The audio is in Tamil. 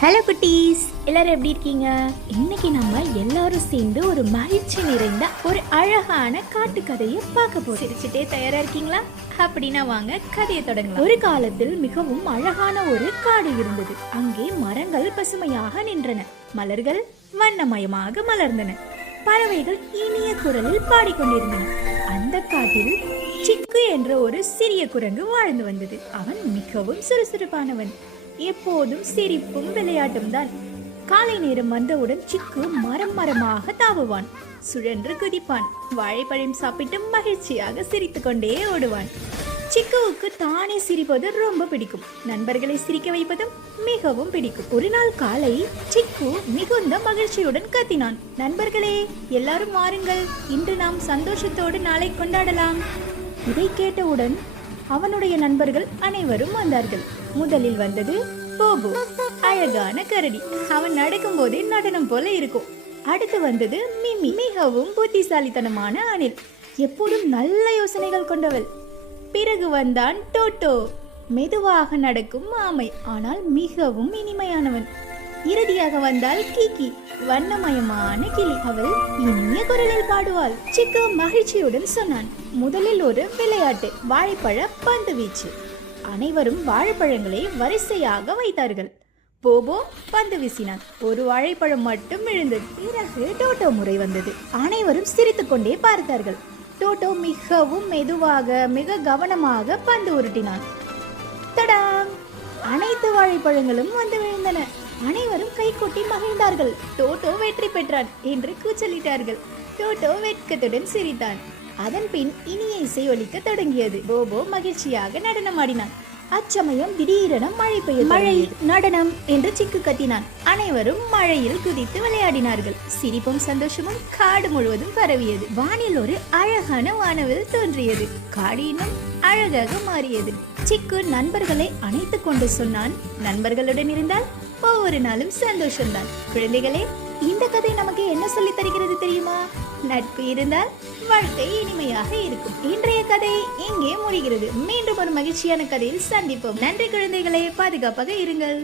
ஹலோ குட்டீஸ், எல்லாரும் எப்படி இருக்கீங்க? இன்னைக்கு நம்ம எல்லாரும் சேர்ந்து ஒரு மகிழ்ச்சி நிறைந்த ஒரு அழகான காட்டு கதையை பார்க்க போறோம். சிரிச்சுட்டே தயாரா இருக்கீங்களா? அப்படின்னா வாங்க கதையை தொடங்கலாம். ஒரு காலத்தில் மிகவும் அழகான ஒரு காடு இருந்தது. அங்கே மரங்கள் பசுமையாக நின்றன, மலர்கள் வண்ணமயமாக மலர்ந்தன, பறவைகள் இனிய குரலில் பாடிக்கொண்டிருந்தன. அந்த காட்டில் சிக்கு என்ற ஒரு சிறிய குரங்கு வாழ்ந்து வந்தது. அவன் மிகவும் சுறுசுறுப்பானவன், எப்போதும் சிரிப்பும் விளையாட்டும் தான். காலை நேரம் வந்தவுடன் சிக்கு மரமாக தாவுவான், சுழன்று குதிப்பான், வாழைப்பழம் சாப்பிட்டு மகிழ்ச்சியாக சிரித்து கொண்டே ஓடுவான். சிக்குவுக்கு தானே சிரிப்பது ரொம்ப பிடிக்கும், நண்பர்களை சிரிக்க வைப்பதும் மிகவும் பிடிக்கும். ஒரு நாள் காலை சிக்கு மிகுந்த மகிழ்ச்சியுடன் கத்தினான், நண்பர்களே எல்லாரும் வாருங்கள், இன்று நாம் சந்தோஷத்தோடு நாளை கொண்டாடலாம். இதை கேட்டவுடன் அவனுடைய நண்பர்கள் அனைவரும் வந்தார்கள். முதலில் வந்தது போபோ, அழகான கரடி, அவன் நடக்கும் போதே நடனம் போல இருக்கும். அடுத்து வந்தது மிமி, மிகவும் புத்திசாலித்தனமான அணில், எப்போதும் நல்ல யோசனைகள் கொண்டவள். பிறகு வந்தான் டோட்டோ, மெதுவாக நடக்கும் ஆமை, ஆனால் மிகவும் இனிமையானவன். இறுதியாக வந்தால் கிக்கி, வண்ணமயமான கிளி, அவள் இனிய குரலில் பாடுவாள். சிக்கு மகிழ்ச்சியுடன் சொன்னான், முதலில் ஒரு விளையாட்டு, வாழைப்பழ பந்து வீச்சு. அனைவரும் வாழைப்பழங்களை வரிசையாக வைத்தார்கள். போபோ பந்து வீசினான், ஒரு வாழைப்பழம் மட்டும் விழுந்தது. பிறகு டோட்டோ முறை வந்தது. அனைவரும் சிரித்துக் கொண்டே பார்த்தார்கள். டோட்டோ மிகவும் மெதுவாக மிக கவனமாக பந்து உருட்டினான். தடாம்! அனைத்து வாழைப்பழங்களும் வந்து விழுந்தன. அனைவரும் கைகொட்டி மகிழ்ந்தார்கள். டோட்டோ வெற்றி பெற்றான் என்று கூச்சலிட்டார்கள். டோட்டோ வெட்கத்துடன் சிரித்தான். அதன் பின் இனிய இசை ஒலிக்க தொடங்கியது. போபோ மகிழ்ச்சியாக நடனமாடினான். அச்சமயம் திடீரென மழை பெய்யும். மழை, நடனம் என்று சிக்கு கத்தினான். அனைவரும் மழையில் குதித்து விளையாடினார்கள். சிரிப்பும் சந்தோஷமும் காடு முழுவதும் பரவியது. வானில் ஒரு அழகான வானவில் தோன்றியது. காடு இன்னும் அழகாக மாறியது. சிக்கு நண்பர்களை அணைத்துக் கொண்டு சொன்னான், நண்பர்களுடன் இருந்தால் ஒவ்வொரு நாளும் சந்தோஷம்தான். குழந்தைகளே, இந்த கதை நமக்கு என்ன சொல்லி தருகிறது தெரியுமா? நட்பு இருந்தால் வாழ்க்கை இனிமையாக இருக்கும். இன்றைய கதை இங்கே முடிகிறது. மீண்டும் ஒரு மகிழ்ச்சியான கதையில் சந்திப்போம். நன்றி குழந்தைகளே, பாதுகாப்பாக இருங்கள்.